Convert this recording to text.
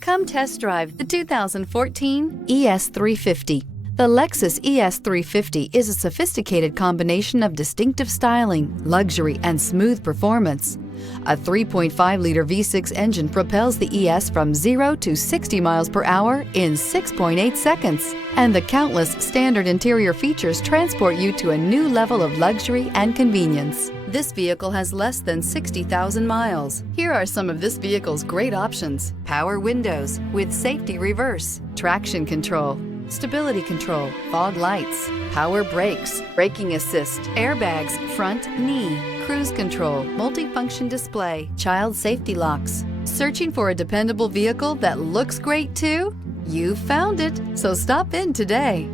Come test drive the 2014 ES350. The Lexus ES350 is a sophisticated combination of distinctive styling, luxury, and smooth performance. A 3.5-liter V6 engine propels the ES from 0 to 60 miles per hour in 6.8 seconds. And the countless standard interior features transport you to a new level of luxury and convenience. This vehicle has less than 60,000 miles. Here are some of this vehicle's great options: power windows with safety reverse, traction control, stability control, fog lights, power brakes, braking assist, airbags, front knee, cruise control, multifunction display, child safety locks. Searching for a dependable vehicle that looks great too? You found it, so stop in today.